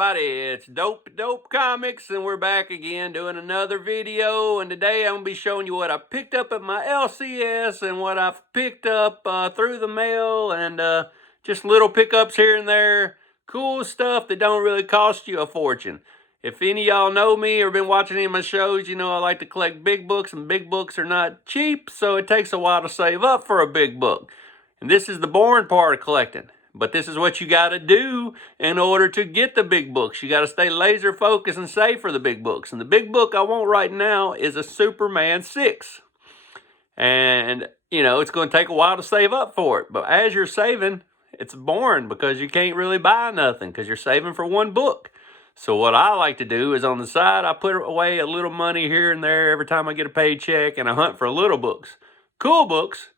everybody, it's Dope Comics, and we're back again doing another video. And today I'm going to be showing you what I picked up at my LCS and what I've picked up through the mail, and just little pickups here and there. Cool stuff that don't really cost you a fortune. If any of y'all know me or been watching any of my shows, you know I like to collect big books, and big books are not cheap, so it takes a while to save up for a big book. And this is the boring part of collecting. But this is what you got to do in order to get the big books. You got to stay laser focused and save for the big books. And the big book I want right now is a Superman 6. And, you know, it's going to take a while to save up for it. But as you're saving, it's boring because you can't really buy nothing because you're saving for one book. So what I like to do is on the side, I put away a little money here and there every time I get a paycheck, and I hunt for little books. Cool books,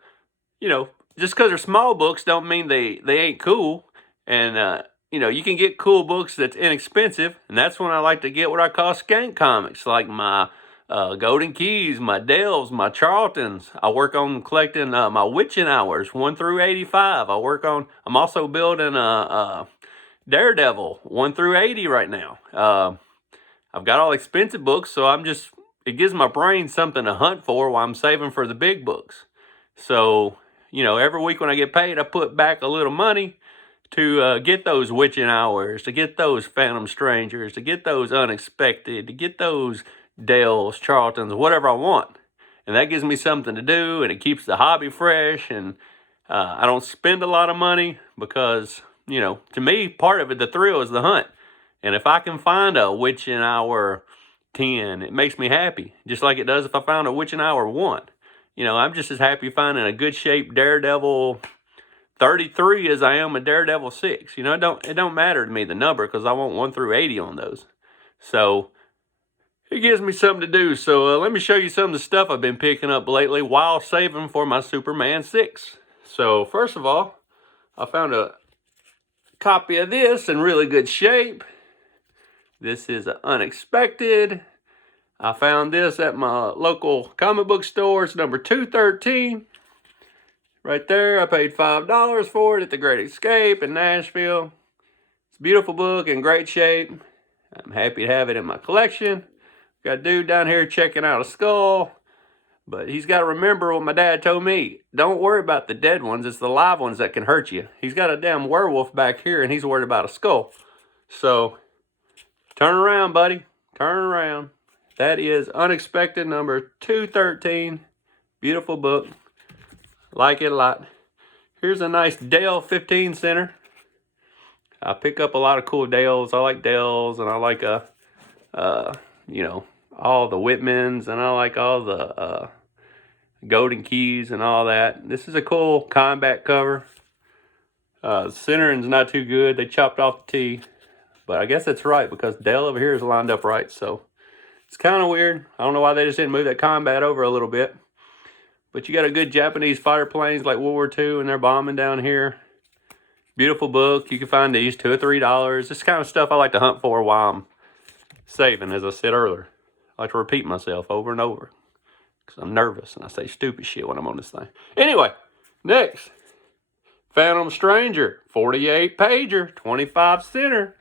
you know, just because they're small books don't mean they ain't cool. And, you know, you can get cool books that's inexpensive. And that's when I like to get what I call skank comics, like my Golden Keys, my Delves, my Charltons. I work on collecting my Witching Hours, 1 through 85. I'm also building a Daredevil, 1 through 80 right now. I've got all expensive books, so it gives my brain something to hunt for while I'm saving for the big books. So, you know, every week when I get paid, I put back a little money to get those Witching Hours, to get those Phantom Strangers, to get those Unexpected, to get those Delves, Charltons, whatever I want. And that gives me something to do, and it keeps the hobby fresh, and I don't spend a lot of money because, you know, to me, part of it, the thrill is the hunt. And if I can find a Witching Hour 10, it makes me happy, just like it does if I found a Witching Hour 1. You know, I'm just as happy finding a good shape Daredevil 33 as I am a Daredevil 6. You know, it don't matter to me the number because I want 1 through 80 on those. So it gives me something to do. So let me show you some of the stuff I've been picking up lately while saving for my Superman 6. So first of all, I found a copy of this in really good shape. This is Unexpected. I found this at my local comic book store. It's number 213. Right there, I paid $5 for it at the Great Escape in Nashville. It's a beautiful book in great shape. I'm happy to have it in my collection. Got a dude down here checking out a skull. But he's got to remember what my dad told me. Don't worry about the dead ones. It's the live ones that can hurt you. He's got a damn werewolf back here, and he's worried about a skull. So, turn around, buddy. Turn around. That is Unexpected number 213. Beautiful book. Like it a lot. Here's a nice Dale 15 center. I pick up a lot of cool Dales. I like Dales, and I like you know, all the Whitmans, and I like all the Golden Keys and all that. This is a cool combat cover. The centering's not too good. They chopped off the T, but I guess that's right because Dale over here is lined up right. So it's kind of weird. I don't know why they just didn't move that combat over a little bit. But you got a good Japanese fighter planes like World War II, and they're bombing down here. Beautiful book. You can find these $2 or $3. This kind of stuff I like to hunt for while I'm saving, as I said earlier. I like to repeat myself over and over because I'm nervous and I say stupid shit when I'm on this thing. Anyway, next. Phantom Stranger, 48 pager, 25 center.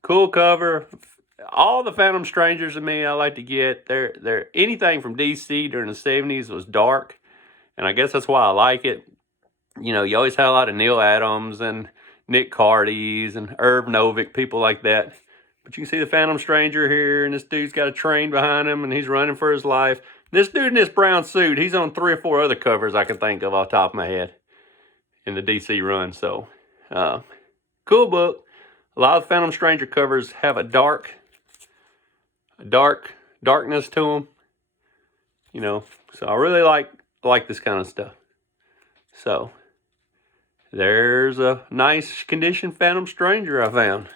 Cool cover. All the Phantom Strangers to me I like to get. They're anything from DC during the 70s was dark. And I guess that's why I like it. You know, you always had a lot of Neil Adams and Nick Cardy's and Irv Novick, people like that. But you can see the Phantom Stranger here, and this dude's got a train behind him, and he's running for his life. This dude in this brown suit, he's on 3 or 4 other covers I can think of off the top of my head in the DC run. So, cool book. A lot of Phantom Stranger covers have a darkness to them, you know. So I really like this kind of stuff. So there's a nice condition Phantom Stranger I found.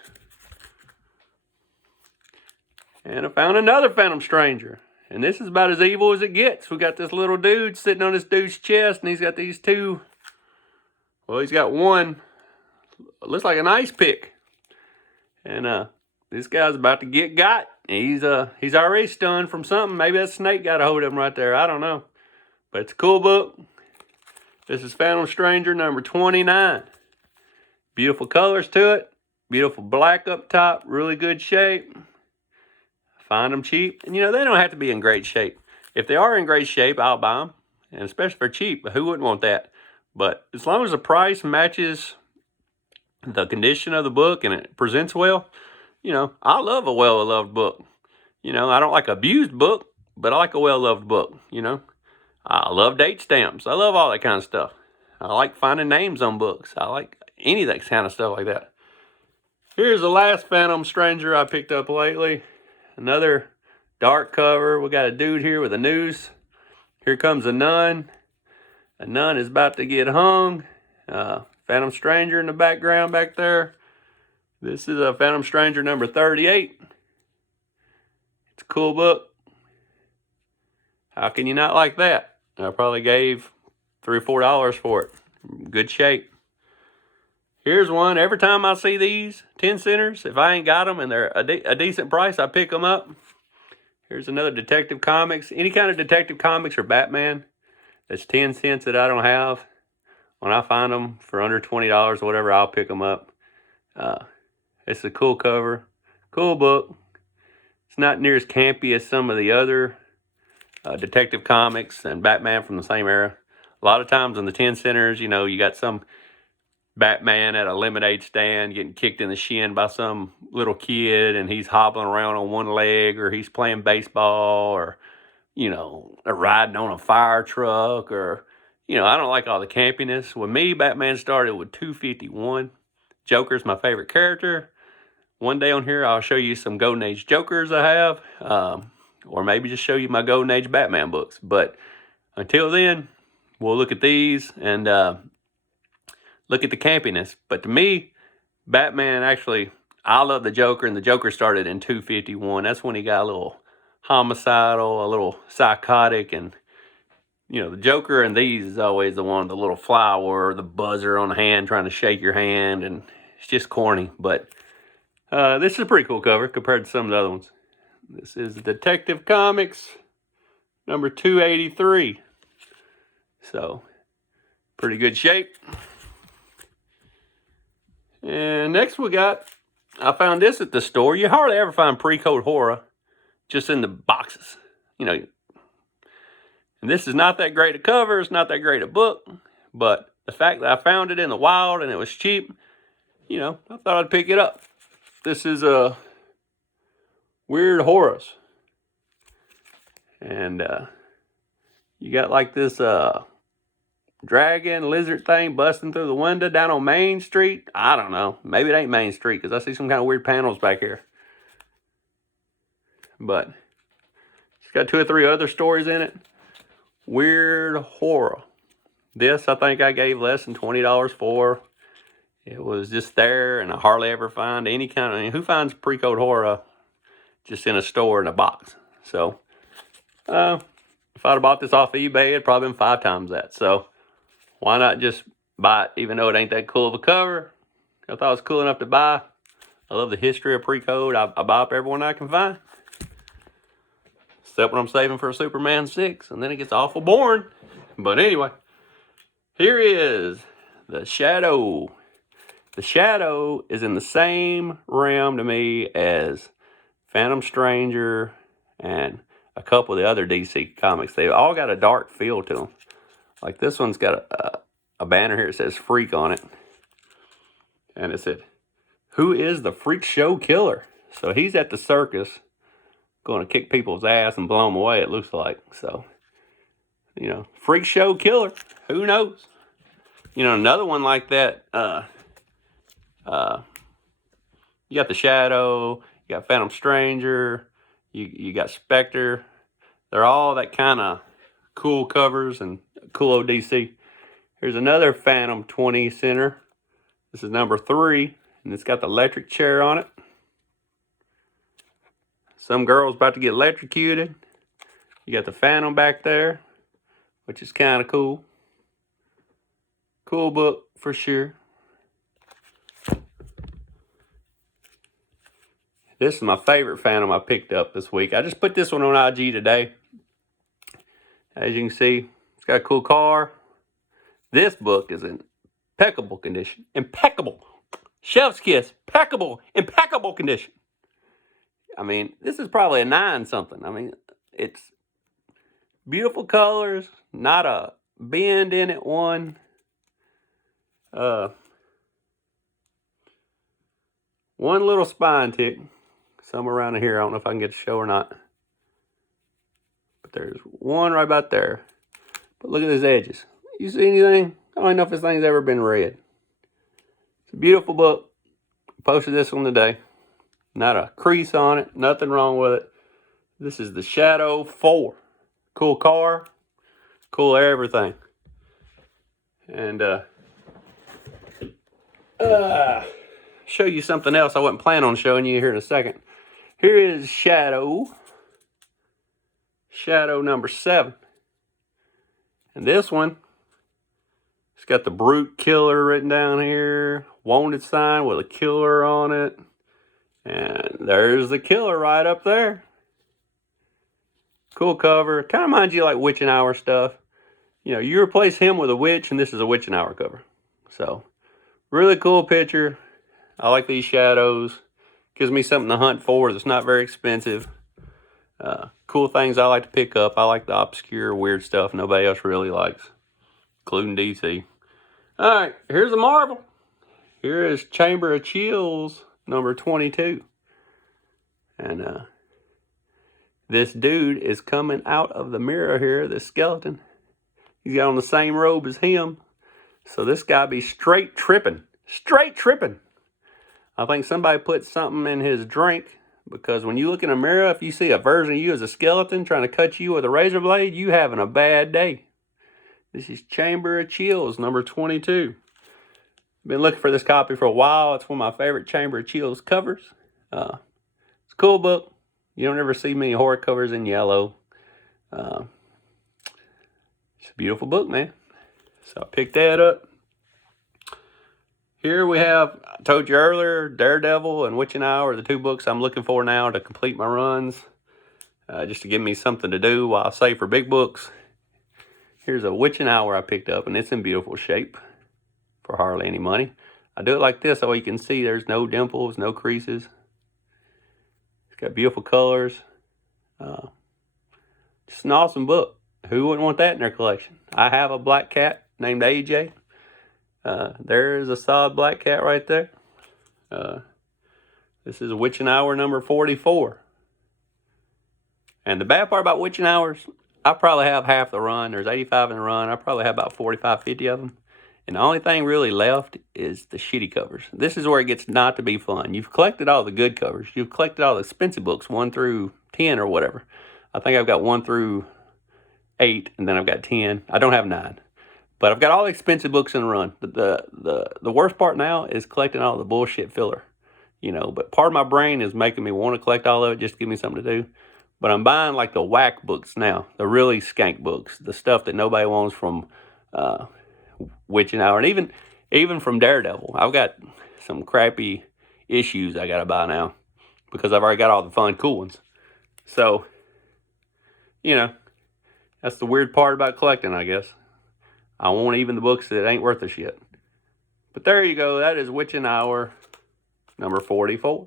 And I found another Phantom Stranger. And this is about as evil as it gets. We got this little dude sitting on this dude's chest, and he's got these two. Well, he's got one. Looks like an ice pick. And this guy's about to get got. He's already stunned from something. Maybe that snake got a hold of him right there. I don't know. But it's a cool book. This is Phantom Stranger number 29. Beautiful colors to it. Beautiful black up top, really good shape. Find them cheap. And, you know, they don't have to be in great shape. If they are in great shape, I'll buy them. And especially for cheap, who wouldn't want that? But as long as the price matches the condition of the book and it presents well, you know, I love a well-loved book. You know, I don't like an abused book, but I like a well-loved book, you know. I love date stamps. I love all that kind of stuff. I like finding names on books. I like any of that kind of stuff like that. Here's the last Phantom Stranger I picked up lately. Another dark cover. We got a dude here with a noose. Here comes a nun. A nun is about to get hung. Phantom Stranger in the background back there. This is a Phantom Stranger number 38. It's a cool book. How can you not like that? I probably gave $3 or $4 for it. Good shape. Here's one. Every time I see these 10 centers, if I ain't got them and they're a decent price, I pick them up. Here's another Detective Comics. Any kind of Detective Comics or Batman that's 10 cents that I don't have, when I find them for under $20 or whatever, I'll pick them up. It's a cool cover. Cool book. It's not near as campy as some of the other Detective Comics and Batman from the same era. A lot of times in the 10 centers, you know, you got some Batman at a lemonade stand getting kicked in the shin by some little kid and he's hobbling around on one leg, or he's playing baseball, or, you know, they're riding on a fire truck, or, you know, I don't like all the campiness. With me, Batman started with 251. Joker's my favorite character. One day on here, I'll show you some Golden Age Jokers I have, or maybe just show you my Golden Age Batman books. But until then, we'll look at these and look at the campiness. But to me, Batman actually, I love the Joker, and the Joker started in 251. That's when he got a little homicidal, a little psychotic, and, you know, the Joker in these is always the one with the little flower, the buzzer on the hand trying to shake your hand, and it's just corny. But this is a pretty cool cover compared to some of the other ones. This is Detective Comics number 283. So, pretty good shape. And next we got, I found this at the store. You hardly ever find pre-code horror just in the boxes. You know, and this is not that great a cover. It's not that great a book. But the fact that I found it in the wild and it was cheap, you know, I thought I'd pick it up. This is a Weird Horrors. And you got like this dragon lizard thing busting through the window down on Main Street. I don't know. Maybe it ain't Main Street because I see some kind of weird panels back here. But it's got 2 or 3 other stories in it. Weird Horror. This I think I gave less than $20 for. It was just there, and I hardly ever find any kind of, I mean, who finds pre-code horror just in a store in a box? So, if I'd have bought this off eBay, it'd probably been 5 times that. So, why not just buy it, even though it ain't that cool of a cover? I thought it was cool enough to buy. I love the history of pre-code. I buy up every one I can find. Except when I'm saving for a Superman 6, and then it gets awful boring. But anyway, here is the Shadow. The Shadow is in the same realm to me as Phantom Stranger and a couple of the other DC comics. They've all got a dark feel to them. Like this one's got a banner here that says Freak on it. And it said, "Who is the Freak Show Killer?" So he's at the circus going to kick people's ass and blow them away, it looks like. So, you know, Freak Show Killer. Who knows? You know, another one like that, you got the Shadow, you got Phantom Stranger, you got Spectre. They're all that kind of cool covers and cool ODC. Here's another Phantom 20 center. This is number 3, and it's got the electric chair on it. Some girl's about to get electrocuted. You got the Phantom back there, which is kind of cool. Cool book for sure. This is my favorite Phantom I picked up this week. I just put this one on IG today. As you can see, it's got a cool car. This book is in impeccable condition. Impeccable. Chef's kiss. Impeccable condition. I mean, this is probably a 9 something. I mean, it's beautiful colors, not a bend in it one. One little spine tick. Somewhere around here. I don't know if I can get to show or not. But there's one right about there. But look at those edges. You see anything? I don't know if this thing's ever been read. It's a beautiful book. Posted this one today. Not a crease on it. Nothing wrong with it. This is the Shadow 4. Cool car. Cool everything. And show you something else I wasn't planning on showing you here in a second. Here is Shadow number 7. And this one, it's got the Brute Killer written down here. Wanted sign with a killer on it. And there's the killer right up there. Cool cover. Kind of reminds you like Witching Hour stuff. You know, you replace him with a witch, and this is a Witching Hour cover. So, really cool picture. I like these shadows. Gives me something to hunt for that's not very expensive. Cool things I like to pick up. I like the obscure, weird stuff nobody else really likes, including DC. All right, here's a Marvel. Here is Chamber of Chills, number 22. And this dude is coming out of the mirror here, this skeleton. He's got on the same robe as him. So this guy be straight tripping. Straight tripping. I think somebody put something in his drink, because when you look in a mirror, if you see a version of you as a skeleton trying to cut you with a razor blade, you having a bad day. This is Chamber of Chills, number 22. Been looking for this copy for a while. It's one of my favorite Chamber of Chills covers. It's a cool book. You don't ever see many horror covers in yellow. It's a beautiful book, man. So I picked that up. Here we have, I told you earlier, Daredevil and Witching Hour are the 2 books I'm looking for now to complete my runs. Just to give me something to do while I save for big books. Here's a Witching Hour I picked up, and it's in beautiful shape for hardly any money. I do it like this so you can see there's no dimples, no creases. It's got beautiful colors. Just an awesome book. Who wouldn't want that in their collection? I have a black cat named AJ. There's a solid black cat right there. This is Witching Hour number 44. And the bad part about Witching Hours, I probably have half the run. There's 85 in the run. I probably have about 45, 50 of them. And the only thing really left is the shitty covers. This is where it gets not to be fun. You've collected all the good covers. You've collected all the expensive books, 1 through 10 or whatever. I think I've got 1 through 8, and then I've got 10. I don't have 9. But I've got all the expensive books in the run. The worst part now is collecting all the bullshit filler. You know, but part of my brain is making me want to collect all of it just to give me something to do. But I'm buying like the whack books now. The really skank books. The stuff that nobody wants from Witching Hour. And even from Daredevil. I've got some crappy issues I got to buy now. Because I've already got all the fun, cool ones. So, you know, that's the weird part about collecting, I guess. I want even the books that ain't worth a shit. But there you go. That is Witching Hour number 44.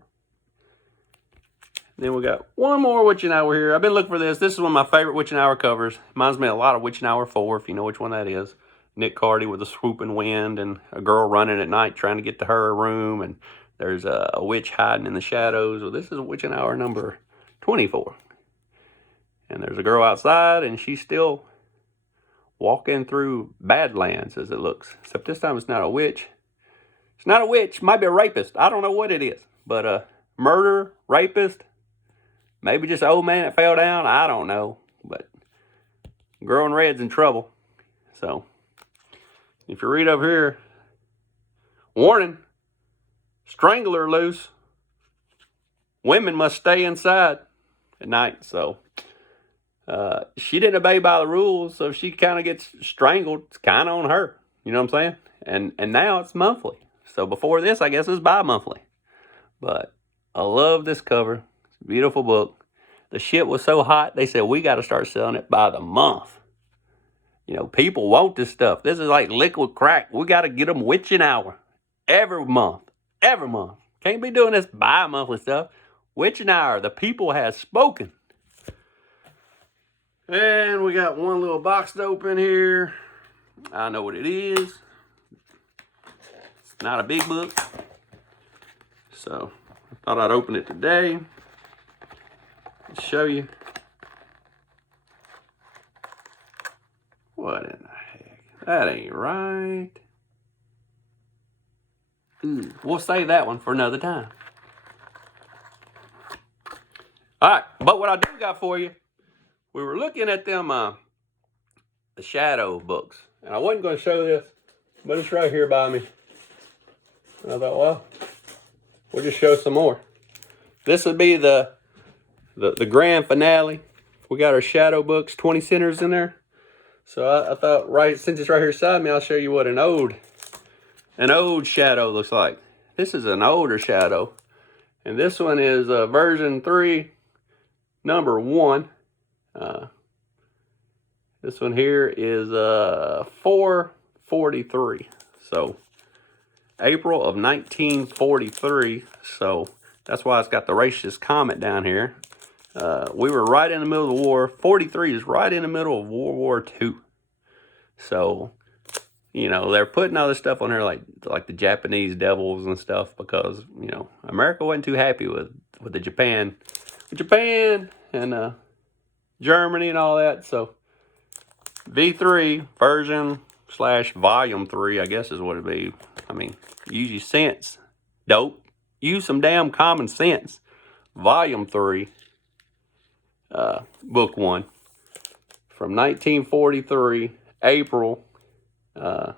Then we got one more Witching Hour here. I've been looking for this. This is one of my favorite Witching Hour covers. Reminds me a lot of Witching Hour 4, if you know which one that is. Nick Cardy with a swooping wind and a girl running at night trying to get to her room. And there's a witch hiding in the shadows. Well, this is Witching Hour number 24. And there's a girl outside, and she's still walking through Badlands, as it looks. Except this time it's not a witch. It's not a witch. Might be a rapist. I don't know what it is. But murder, rapist, maybe just an old man that fell down. I don't know. But girl in red's in trouble. So, if you read over here, warning, strangler loose. Women must stay inside at night. So, she didn't obey by the rules, so if she kind of gets strangled, it's kind of on her. You know what I'm saying? And now it's monthly. So before this, I guess it was bi-monthly. But I love this cover. It's a beautiful book. The shit was so hot, they said, we got to start selling it by the month. You know, people want this stuff. This is like liquid crack. We got to get them Witching Hour every month. every month. Can't be doing this bi-monthly stuff. Witch and Hour, the people has spoken. And we got one little box to open here. I know what it is. It's not a big book. So I thought I'd open it today. Show you. What in the heck? That ain't right. Ooh, we'll save that one for another time. All right, but what I do got for you, we were looking at them, the Shadow books, and I wasn't going to show this, but it's right here by me. And I thought, well, we'll just show some more. This would be the grand finale. We got our Shadow books, 20 centers in there. So I thought, right, since it's right here beside me, I'll show you what an old Shadow looks like. This is an older Shadow, and this one is version 3, number 1. This one here is 443. So April of 1943. So that's why it's got the racist comment down here. We were right in the middle of the war. 43 is right in the middle of World War II. So, you know, they're putting all this stuff on there like the Japanese devils and stuff because, you know, America wasn't too happy with the Japan and Germany and all that. So V3 version / volume 3, I guess is what it'd be. I mean, use your sense, dope. Use some damn common sense. Volume 3, book 1, from 1943, April. I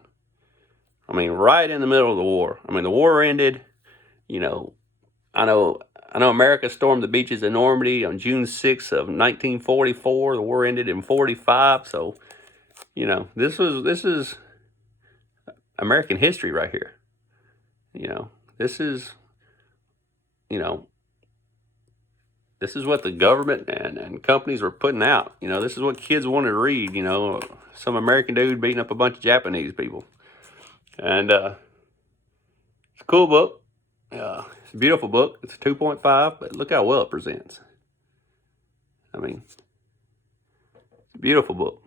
mean, right in the middle of the war. I mean, the war ended. You know, I know America stormed the beaches of Normandy on June 6th of 1944. The war ended in 45. So, you know, this is American history right here. You know, this is what the government and companies were putting out. You know, this is what kids wanted to read. You know, some American dude beating up a bunch of Japanese people. And it's a cool book. It's a beautiful book. It's a 2.5, but look how well it presents. I mean, it's a beautiful book.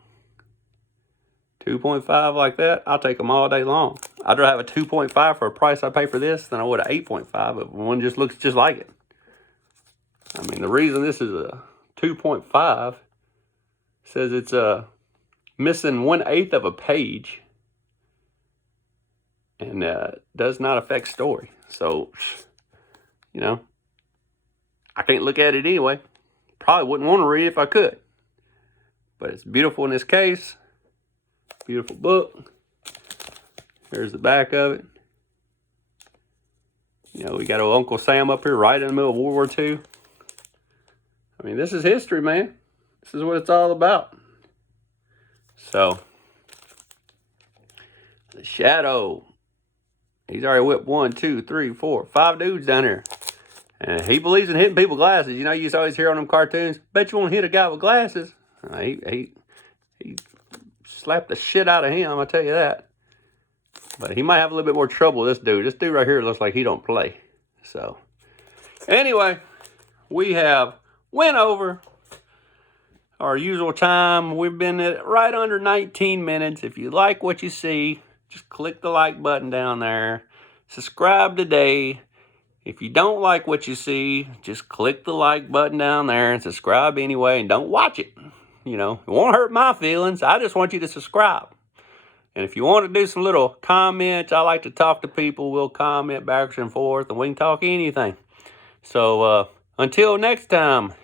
2.5 like that, I'll take them all day long. I'd rather have a 2.5 for a price I pay for this than I would an 8.5, but one just looks just like it. I mean, the reason this is a 2.5 says it's missing 1/8 of a page and does not affect story. So, you know, I can't look at it anyway. Probably wouldn't want to read it if I could. But it's beautiful in this case. Beautiful book. There's the back of it. You know, we got old Uncle Sam up here right in the middle of World War II. I mean, this is history, man. This is what it's all about. So, the Shadow. He's already whipped 1, 2, 3, 4, 5 dudes down here. And he believes in hitting people's glasses. You know, you used to always hear on them cartoons, bet you won't hit a guy with glasses. He slapped the shit out of him, I'll tell you that. But he might have a little bit more trouble with this dude. This dude right here looks like he don't play. So, anyway, we have went over our usual time. We've been at right under 19 minutes. If you like what you see, just click the like button down there. Subscribe today. If you don't like what you see, just click the like button down there and subscribe anyway, and don't watch it. You know, it won't hurt my feelings. I just want you to subscribe. And if you want to do some little comments, I like to talk to people. We'll comment backwards and forth, and we can talk anything. So, until next time.